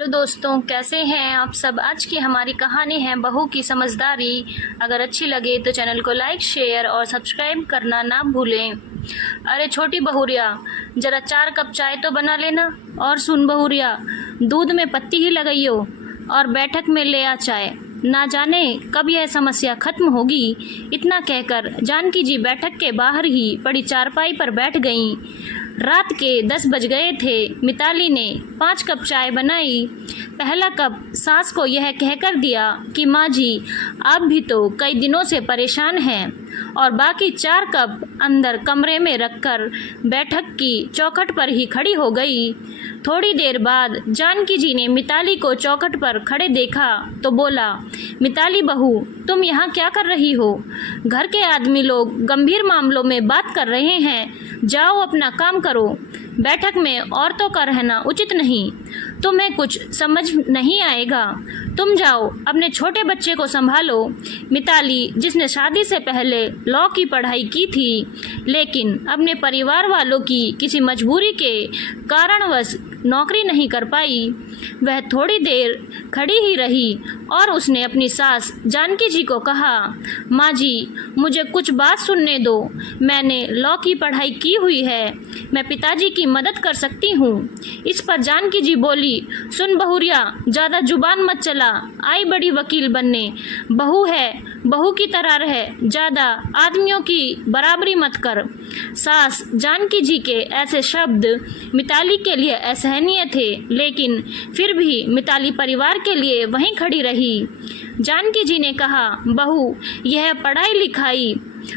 Hello दोस्तों, कैसे हैं आप सब। आज की हमारी कहानी है बहू की समझदारी। अगर अच्छी लगे तो चैनल को लाइक शेयर और सब्सक्राइब करना ना भूलें। अरे छोटी बहुरिया, जरा 4 कप चाय तो बना लेना। और सुन बहुरिया, दूध में पत्ती ही लगाइयो और बैठक में ले आ चाय। ना जाने कब यह समस्या खत्म होगी। इतना कहकर जानकी जी बैठक के बाहर ही पड़ी चारपाई पर बैठ गईं। रात के 10 बज गए थे। मिताली ने 5 कप चाय बनाई। पहला कप सास को यह कहकर दिया कि माँ जी, आप भी तो कई दिनों से परेशान हैं, और बाकी 4 कप अंदर कमरे में रखकर बैठक की चौखट पर ही खड़ी हो गई। थोड़ी देर बाद जानकी जी ने मिताली को चौखट पर खड़े देखा तो बोला, मिताली बहू, तुम यहाँ क्या कर रही हो? घर के आदमी लोग गंभीर मामलों में बात कर रहे हैं। जाओ अपना काम करो। बैठक में औरतों का रहना उचित नहीं। तुम्हें कुछ समझ नहीं आएगा। तुम जाओ अपने छोटे बच्चे को संभालो। मिताली, जिसने शादी से पहले लॉ की पढ़ाई की थी, लेकिन अपने परिवार वालों की किसी मजबूरी के कारणवश नौकरी नहीं कर पाई, वह थोड़ी देर खड़ी ही रही और उसने अपनी सास जानकी जी को कहा, माँ जी, मुझे कुछ बात सुनने दो। मैंने लॉ की पढ़ाई की हुई है, मैं पिताजी की मदद कर सकती हूँ। इस पर जानकी जी बोली, सुन बहुरिया, ज़्यादा जुबान मत चला। आई बड़ी वकील बनने। बहू है, बहू की तरह रह, ज़्यादा आदमियों की बराबरी मत कर। सास जानकी जी के ऐसे शब्द मिताली के लिए असहनीय थे, लेकिन फिर भी मिताली परिवार के लिए वहीं खड़ी रही। जानकी जी ने कहा, बहू, यह पढ़ाई लिखाई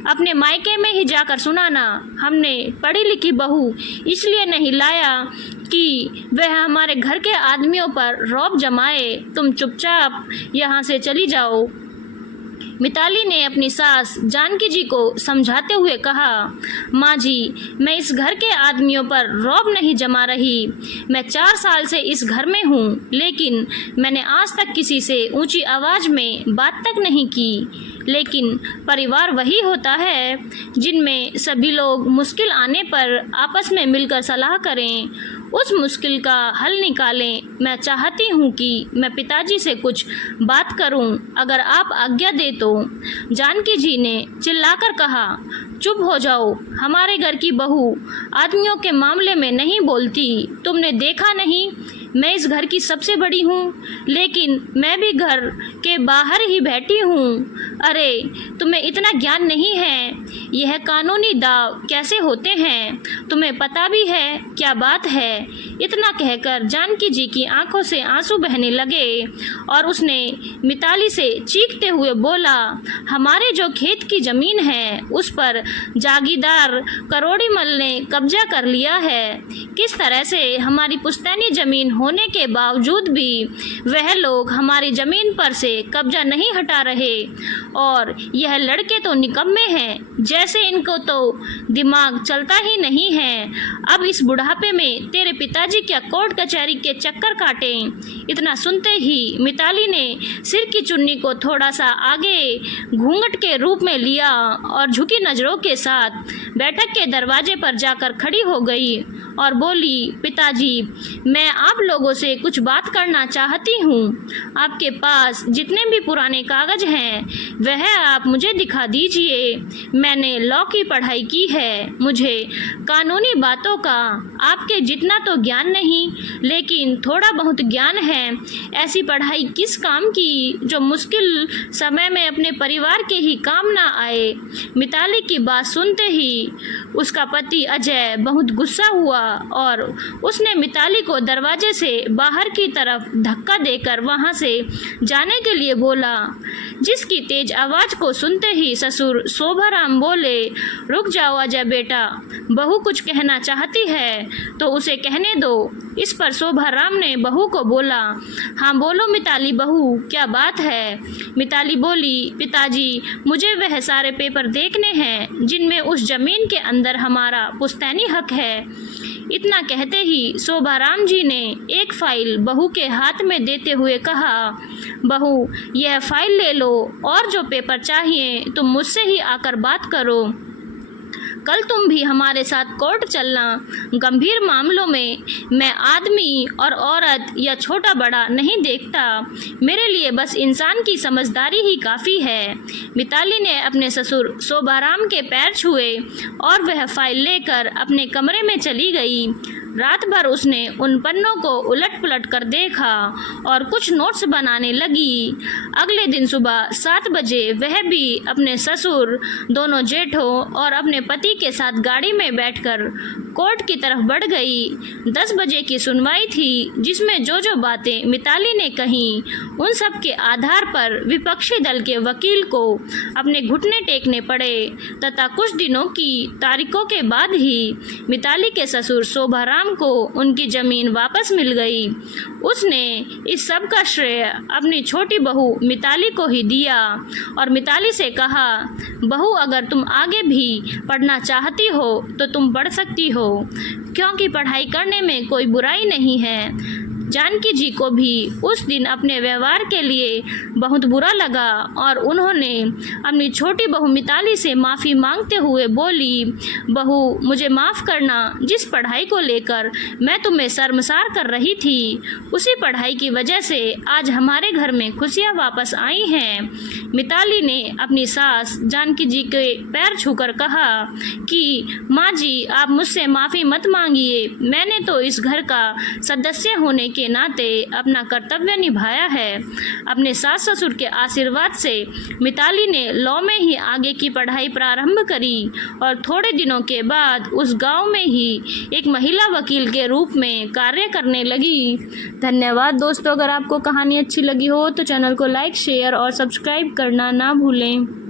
अपने मायके में ही जाकर सुनाना। हमने पढ़ी लिखी बहू इसलिए नहीं लाया कि वह हमारे घर के आदमियों पर रौब जमाए। तुम चुपचाप यहाँ से चली जाओ। मिताली ने अपनी सास जानकी जी को समझाते हुए कहा, माँ जी, मैं इस घर के आदमियों पर रौब नहीं जमा रही। मैं 4 साल से इस घर में हूँ, लेकिन मैंने आज तक किसी से ऊंची आवाज़ में बात तक नहीं की। लेकिन परिवार वही होता है जिनमें सभी लोग मुश्किल आने पर आपस में मिलकर सलाह करें, उस मुश्किल का हल निकालें। मैं चाहती हूँ कि मैं पिताजी से कुछ बात करूँ, अगर आप आज्ञा दे तो। जानकी जी ने चिल्लाकर कहा, चुप हो जाओ। हमारे घर की बहू आदमियों के मामले में नहीं बोलती। तुमने देखा नहीं, मैं इस घर की सबसे बड़ी हूँ, लेकिन मैं भी घर के बाहर ही बैठी हूँ। अरे, तुम्हें इतना ज्ञान नहीं है, यह कानूनी दाव कैसे होते हैं, तुम्हें पता भी है क्या बात है। इतना कहकर जानकी जी की आंखों से आंसू बहने लगे और उसने मिताली से चीखते हुए बोला, हमारे जो खेत की ज़मीन है उस पर जागीरदार करोड़ी मल ने कब्जा कर लिया है। किस तरह से हमारी पुश्तैनी ज़मीन होने के बावजूद भी वह लोग हमारी ज़मीन पर से कब्जा नहीं हटा रहे। और यह लड़के तो निकम्मे हैं, जैसे इनको तो दिमाग चलता ही नहीं है। अब इस बुढ़ापे में तेरे पिताजी क्या कोर्ट कचहरी के चक्कर काटें। इतना सुनते ही मिताली ने सिर की चुन्नी को थोड़ा सा आगे घूंघट के रूप में लिया और झुकी नज़रों के साथ बैठक के दरवाजे पर जाकर खड़ी हो गई और बोली, पिताजी, मैं आप लोगों से कुछ बात करना चाहती हूँ। आपके पास जितने भी पुराने कागज हैं वह आप मुझे दिखा दीजिए। मैंने लॉ की पढ़ाई की है, मुझे कानूनी बातों का आपके जितना तो ज्ञान नहीं, लेकिन थोड़ा बहुत ज्ञान है। ऐसी पढ़ाई किस काम की जो मुश्किल समय में अपने परिवार के ही काम ना आए। मिताली की बात सुनते ही उसका पति अजय बहुत गुस्सा हुआ और उसने मिताली को दरवाजे से बाहर की तरफ धक्का देकर वहां से जाने के लिए बोला, जिसकी तेज आवाज़ को सुनते ही ससुर शोभाराम बोले, रुक जाओ अजय बेटा, बहू कुछ कहना चाहती है तो उसे कहने दो। इस पर शोभाराम ने बहू को बोला, हाँ बोलो मिताली बहू, क्या बात है। मिताली बोली, पिताजी, मुझे वह सारे पेपर देखने हैं जिनमें उस जमीन के अंदर हमारा पुश्तैनी हक है। इतना कहते ही शोभाराम जी ने एक फाइल बहू के हाथ में देते हुए कहा, बहू, यह फाइल ले लो और जो पेपर चाहिए तुम मुझसे ही आकर बात करो। कल तुम भी हमारे साथ कोर्ट चलना। गंभीर मामलों में मैं आदमी और औरत या छोटा बड़ा नहीं देखता, मेरे लिए बस इंसान की समझदारी ही काफ़ी है। मिताली ने अपने ससुर शोभाराम के पैर छुए और वह फाइल लेकर अपने कमरे में चली गई। रात भर उसने उन पन्नों को उलट पुलट कर देखा और कुछ नोट्स बनाने लगी। अगले दिन सुबह 7 बजे वह भी अपने ससुर, दोनों जेठों और अपने पति के साथ गाड़ी में बैठकर कोर्ट की तरफ बढ़ गई। 10 बजे की सुनवाई थी, जिसमें जो बातें मिताली ने कहीं उन सब के आधार पर विपक्षी दल के वकील को अपने घुटने टेकने पड़े तथा कुछ दिनों की तारीखों के बाद ही मिताली के ससुर शोभाराम को उनकी जमीन वापस मिल गई। उसने इस सब का श्रेय अपनी छोटी बहू मिताली को ही दिया और मिताली से कहा, बहू अगर तुम आगे भी पढ़ना चाहती हो तो तुम पढ़ सकती हो, क्योंकि पढ़ाई करने में कोई बुराई नहीं है। जानकी जी को भी उस दिन अपने व्यवहार के लिए बहुत बुरा लगा और उन्होंने अपनी छोटी बहू मिताली से माफ़ी मांगते हुए बोली, बहू मुझे माफ़ करना, जिस पढ़ाई को लेकर मैं तुम्हें शर्मसार कर रही थी, उसी पढ़ाई की वजह से आज हमारे घर में खुशियाँ वापस आई हैं। मिताली ने अपनी सास जानकी जी के पैर छूकर कहा कि माँ जी आप मुझसे माफ़ी मत मांगिए, मैंने तो इस घर का सदस्य होने के नाते अपना कर्तव्य निभाया है। अपने सास ससुर के आशीर्वाद से मिताली ने लॉ में ही आगे की पढ़ाई प्रारंभ करी और थोड़े दिनों के बाद उस गांव में ही एक महिला वकील के रूप में कार्य करने लगी। धन्यवाद दोस्तों, अगर आपको कहानी अच्छी लगी हो तो चैनल को लाइक, शेयर और सब्सक्राइब करना ना भूलें।